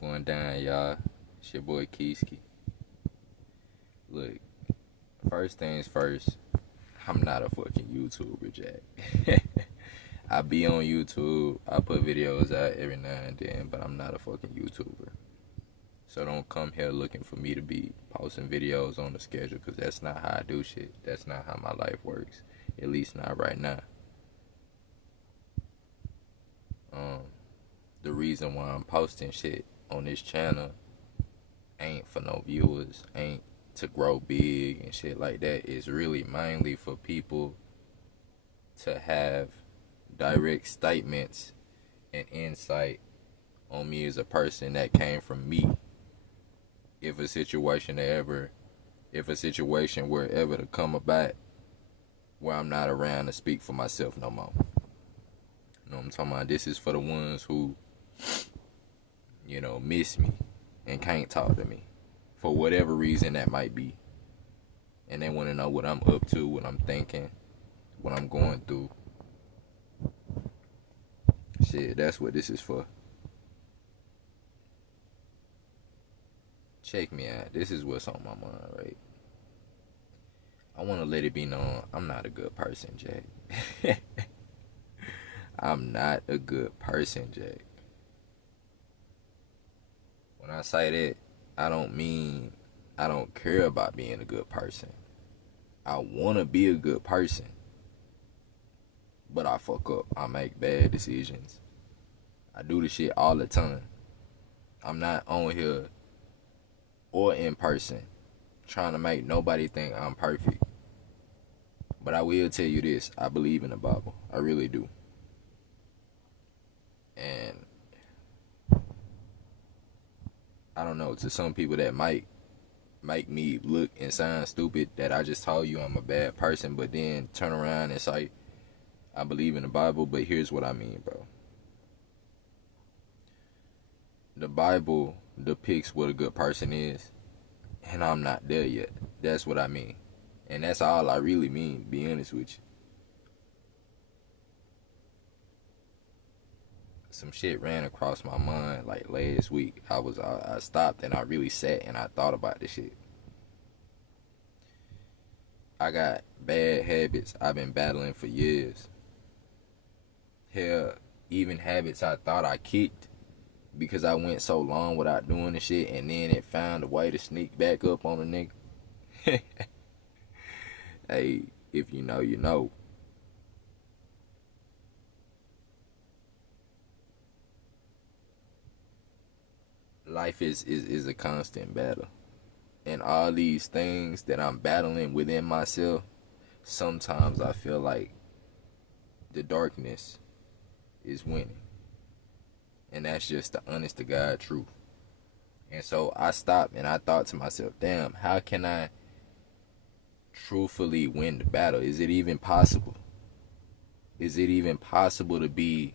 going down, y'all? It's your boy Keiski. Look, first things first, I'm not a fucking YouTuber, Jack. I be on YouTube, I put videos out every now and then, but I'm not a fucking YouTuber. So don't come here looking for me to be posting videos on the schedule, because that's not how I do shit. That's not how my life works. At least not right now. The reason why I'm posting shit on this channel ain't for no viewers, ain't to grow big and shit like that. It's really mainly for people to have direct statements and insight on me as a person that came from me. If a situation were ever to come about where I'm not around to speak for myself no more. You know what I'm talking about? This is for the ones who, miss me and can't talk to me for whatever reason that might be. And they want to know what I'm up to, what I'm thinking, what I'm going through. Shit, that's what this is for. Check me out. This is what's on my mind, right? I want to let it be known I'm not a good person, Jack. I'm not a good person, Jack. When I say that, I don't mean I don't care about being a good person. I want to be a good person. But I fuck up. I make bad decisions. I do the shit all the time. I'm not on here or in person trying to make nobody think I'm perfect. But I will tell you this. I believe in the Bible. I really do. And I don't know, to some people that might make me look and sound stupid, that I just told you I'm a bad person, but then turn around and say I believe in the Bible. But here's what I mean, bro. The Bible depicts what a good person is, and I'm not there yet. That's what I mean. And that's all I really mean, to be honest with you. Some shit ran across my mind like last week. I stopped and I really sat and I thought about this shit. I got bad habits I've been battling for years. Hell, even habits I thought I kicked because I went so long without doing the shit, and then it found a way to sneak back up on a nigga. Hey, if you know, you know. Life is a constant battle. And all these things that I'm battling within myself, sometimes I feel like the darkness is winning. And that's just the honest to God truth. And so I stopped and I thought to myself, damn, how can I truthfully win the battle? Is it even possible? Is it even possible to be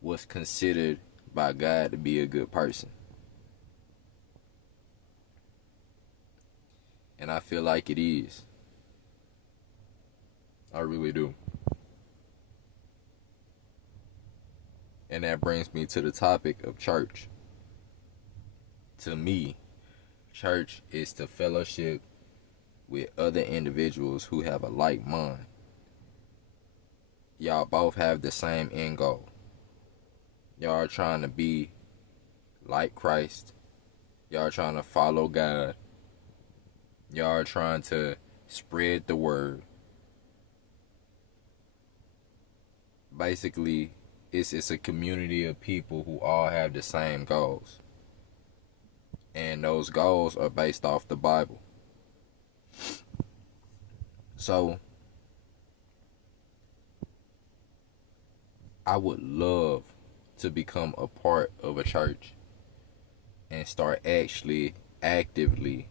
what's considered by God to be a good person? And I feel like it is. I really do. And that brings me to the topic of church. To me, church is to fellowship with other individuals who have a like mind. Y'all both have the same end goal. Y'all are trying to be like Christ. Y'all are trying to follow God. Y'all are trying to spread the word. Basically, it's a community of people who all have the same goals. And those goals are based off the Bible. So, I would love to become a part of a church and start actually actively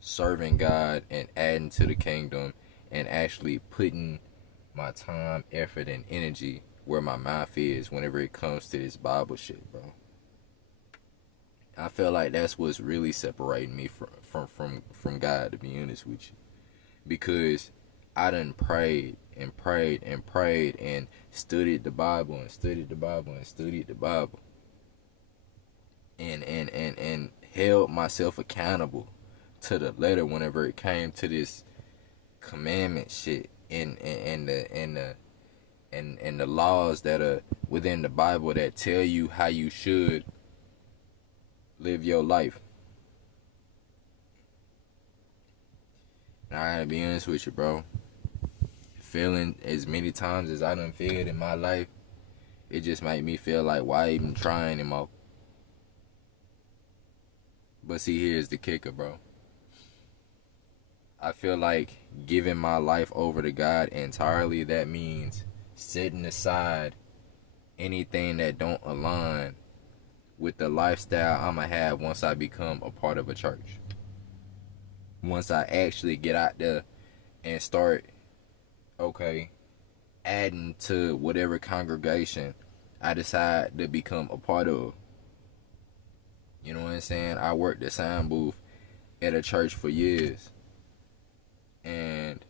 serving God and adding to the kingdom and actually putting my time, effort, and energy where my mouth is whenever it comes to this Bible shit, bro. I feel like that's what's really separating me from God, to be honest with you. Because I done prayed and prayed and prayed and studied the Bible and studied the Bible and studied the Bible. and held myself accountable to the letter whenever it came to this commandment shit and the laws that are within the Bible that tell you how you should live your life. And I gotta be honest with you, bro. Feeling as many times as I done felt in my life, it just made me feel like, why even try anymore? But see, here's the kicker, bro. I feel like giving my life over to God entirely, that means setting aside anything that don't align with the lifestyle I'ma have once I become a part of a church. Once I actually get out there and start, okay, adding to whatever congregation I decide to become a part of. You know what I'm saying? I worked the sound booth at a church for years. And,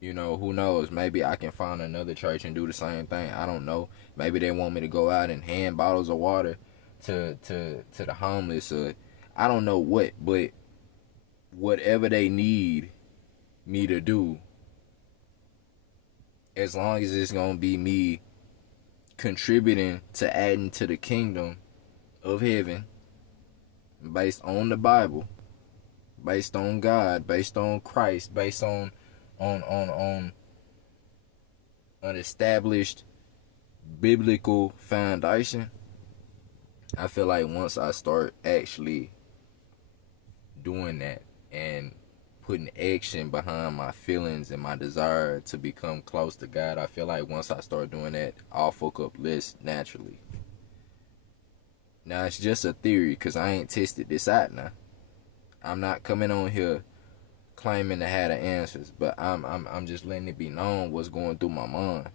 you know, who knows? Maybe I can find another church and do the same thing. I don't know. Maybe they want me to go out and hand bottles of water to the homeless. Or I don't know what. But whatever they need me to do, as long as it's going to be me contributing to adding to the kingdom of heaven based on the Bible, based on God, based on Christ, based on an established biblical foundation, I feel like once I start actually doing that and putting action behind my feelings and my desire to become close to God, I feel like once I start doing that, I'll fuck up less naturally. Now, it's just a theory because I ain't tested this out now. I'm not coming on here claiming to have the answers, but I'm just letting it be known what's going through my mind.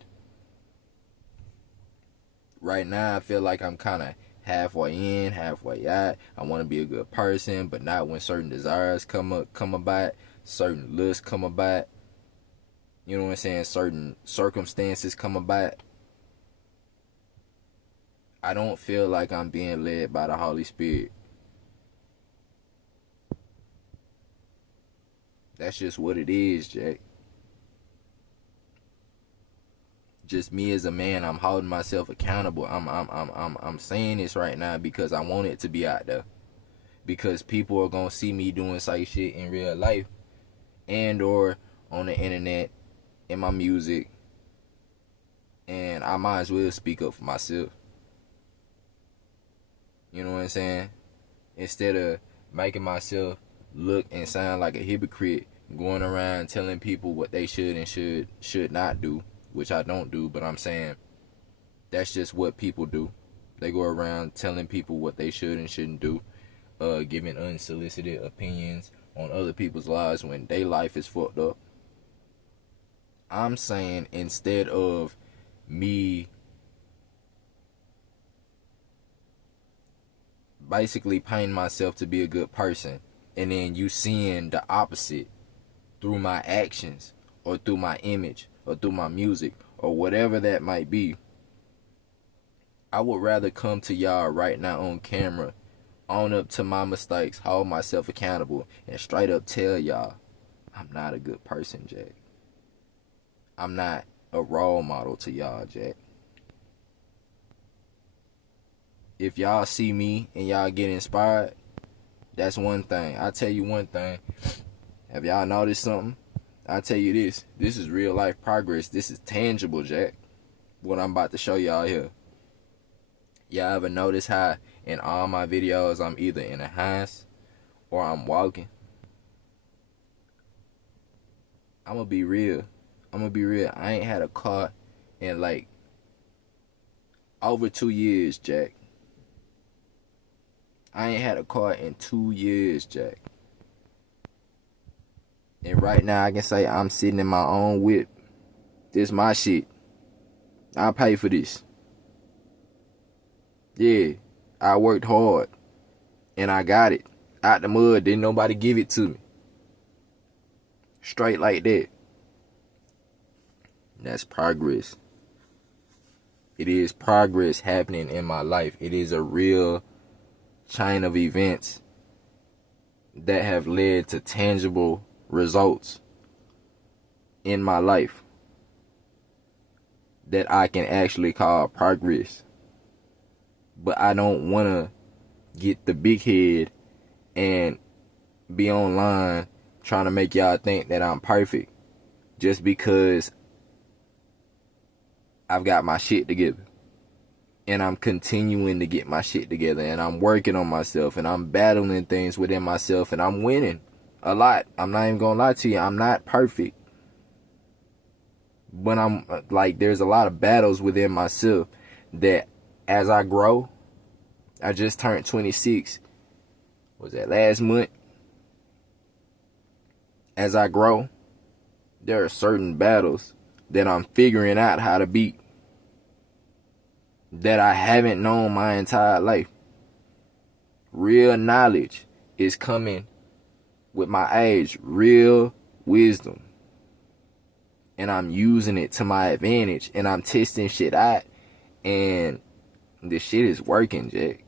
Right now, I feel like I'm kind of halfway in, halfway out. I want to be a good person, but not when certain desires come about, certain lusts come about. You know what I'm saying? Certain circumstances come about. I don't feel like I'm being led by the Holy Spirit. That's just what it is, Jack. Just me as a man, I'm holding myself accountable. I'm saying this right now because I want it to be out there. Because people are gonna see me doing such shit in real life and or on the internet, in my music, and I might as well speak up for myself. You know what I'm saying? Instead of making myself look and sound like a hypocrite, going around telling people what they should and should not do, which I don't do, but I'm saying that's just what people do. They go around telling people what they should and shouldn't do, giving unsolicited opinions on other people's lives when their life is fucked up. I'm saying instead of me basically painting myself to be a good person and then you seeing the opposite through my actions or through my image or through my music or whatever that might be, I would rather come to y'all right now on camera, own up to my mistakes, hold myself accountable, and straight up tell y'all I'm not a good person, Jack. I'm not a role model to y'all, Jack. If y'all see me and y'all get inspired, that's one thing. I tell you one thing. Have y'all noticed something? I tell you this. This is real life progress. This is tangible, Jack. What I'm about to show y'all here. Y'all ever notice how in all my videos I'm either in a house or I'm walking? I'm gonna be real. I ain't had a car in like over 2 years, Jack. I ain't had a car in 2 years, Jack. And right now I can say I'm sitting in my own whip. This my shit. I pay for this. Yeah, I worked hard. And I got it. Out the mud. Didn't nobody give it to me. Straight like that. That's progress. It is progress happening in my life. It is a real chain of events that have led to tangible results in my life that I can actually call progress. But I don't want to get the big head and be online trying to make y'all think that I'm perfect just because I've got my shit together. And I'm continuing to get my shit together, and I'm working on myself, and I'm battling things within myself, and I'm winning a lot. I'm not even gonna lie to you. I'm not perfect. But I'm like, there's a lot of battles within myself that as I grow, I just turned 26. Was that last month? As I grow, there are certain battles that I'm figuring out how to beat that I haven't known my entire life. Real knowledge is coming with my age. Real wisdom. And I'm using it to my advantage. And I'm testing shit out. And this shit is working, Jack.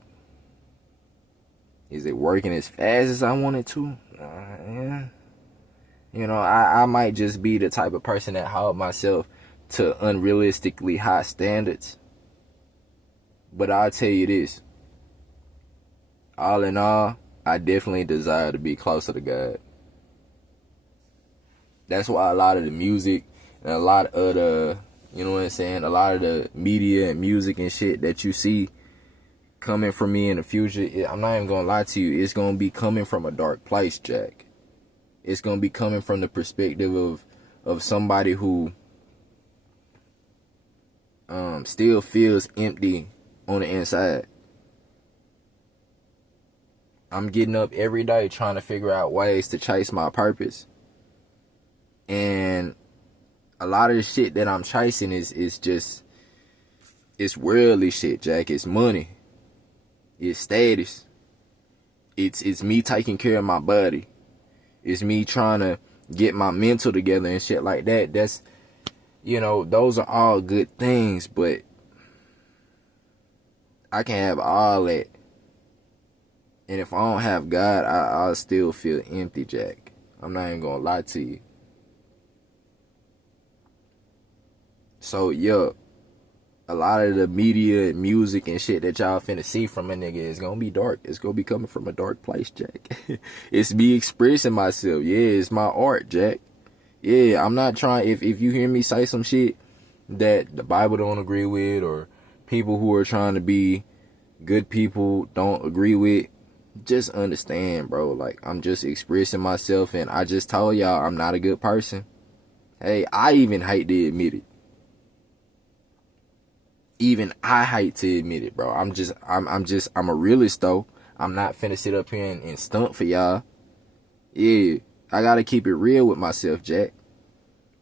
Is it working as fast as I want it to? Yeah. You know, I might just be the type of person that hold myself to unrealistically high standards. But I'll tell you this. All in all, I definitely desire to be closer to God. That's why a lot of the music and a lot of the, you know what I'm saying, a lot of the media and music and shit that you see coming from me in the future, I'm not even going to lie to you, it's going to be coming from a dark place, Jack. It's going to be coming from the perspective of somebody who still feels empty on the inside. I'm getting up every day trying to figure out ways to chase my purpose. And a lot of the shit that I'm chasing is just, it's worldly shit, Jack. It's money. It's status. It's me taking care of my body. It's me trying to get my mental together and shit like that. That's, you know, those are all good things, but I can have all that. And if I don't have God, I'll still feel empty, Jack. I'm not even gonna lie to you. So, yeah, a lot of the media and music and shit that y'all finna see from a nigga is gonna be dark. It's gonna be coming from a dark place, Jack. It's me expressing myself. Yeah, it's my art, Jack. Yeah, I'm not trying, if you hear me say some shit that the Bible don't agree with, or people who are trying to be good people don't agree with, just understand, bro. Like, I'm just expressing myself, and I just told y'all I'm not a good person. Hey, I even hate to admit it. Even I hate to admit it, bro. I'm a realist, though. I'm not finna sit up here and stunt for y'all. Yeah, I gotta keep it real with myself, Jack.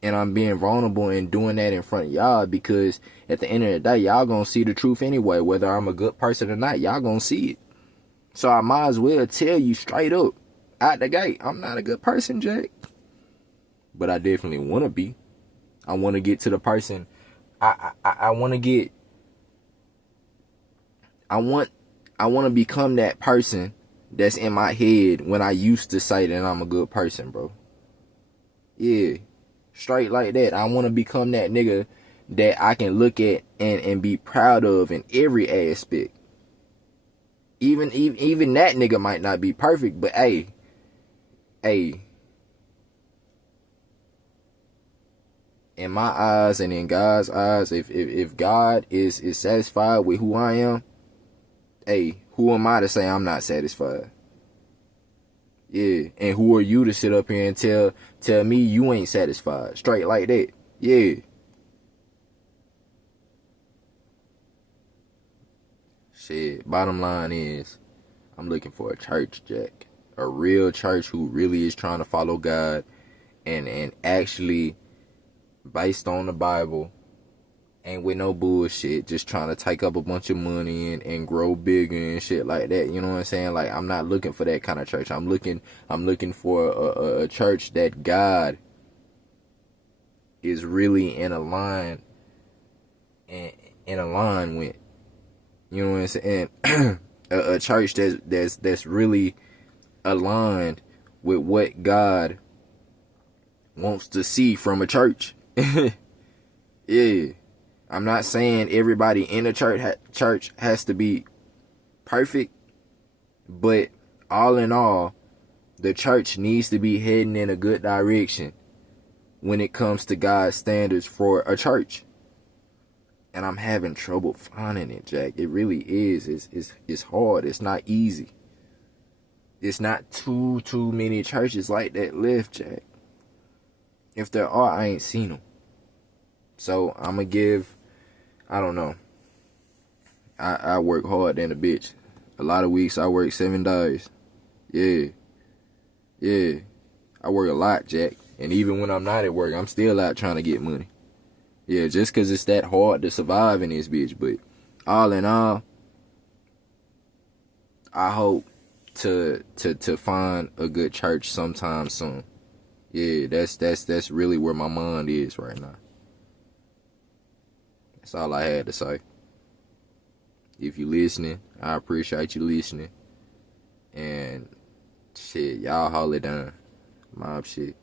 And I'm being vulnerable and doing that in front of y'all because at the end of the day, y'all gonna see the truth anyway. Whether I'm a good person or not, y'all gonna see it. So I might as well tell you straight up, out the gate, I'm not a good person, Jack. But I definitely want to be. I want to get to the person. I want to get. I want to become that person that's in my head when I used to say that I'm a good person, bro. Yeah. Straight like that. I want to become that nigga that I can look at and be proud of in every aspect. Even that nigga might not be perfect, but hey, in my eyes and in God's eyes, if God is satisfied with who I am, hey, who am I to say I'm not satisfied? Yeah, and who are you to sit up here and tell me you ain't satisfied? Straight like that. Yeah. Shit, bottom line is, I'm looking for a church, Jack. A real church who really is trying to follow God and actually based on the Bible, ain't with no bullshit, just trying to take up a bunch of money and grow bigger and shit like that. You know what I'm saying? Like, I'm not looking for that kind of church. I'm looking for a church that God is really in a line and and align with. You know what I'm saying? a church that's really aligned with what God wants to see from a church. Yeah. I'm not saying everybody in the church has to be perfect, but all in all, the church needs to be heading in a good direction when it comes to God's standards for a church. And I'm having trouble finding it, Jack. It really is. It's hard. It's not easy. It's not too many churches like that left, Jack. If there are, I ain't seen them. So I'm gonna give, I don't know. I work hard than a bitch. A lot of weeks I work 7 days. Yeah. I work a lot, Jack. And even when I'm not at work, I'm still out trying to get money. Yeah, just because it's that hard to survive in this bitch. But all in all, I hope to find a good church sometime soon. Yeah, that's really where my mind is right now. That's all I had to say. If you listening, I appreciate you listening. And shit, y'all hold it down. Mob shit.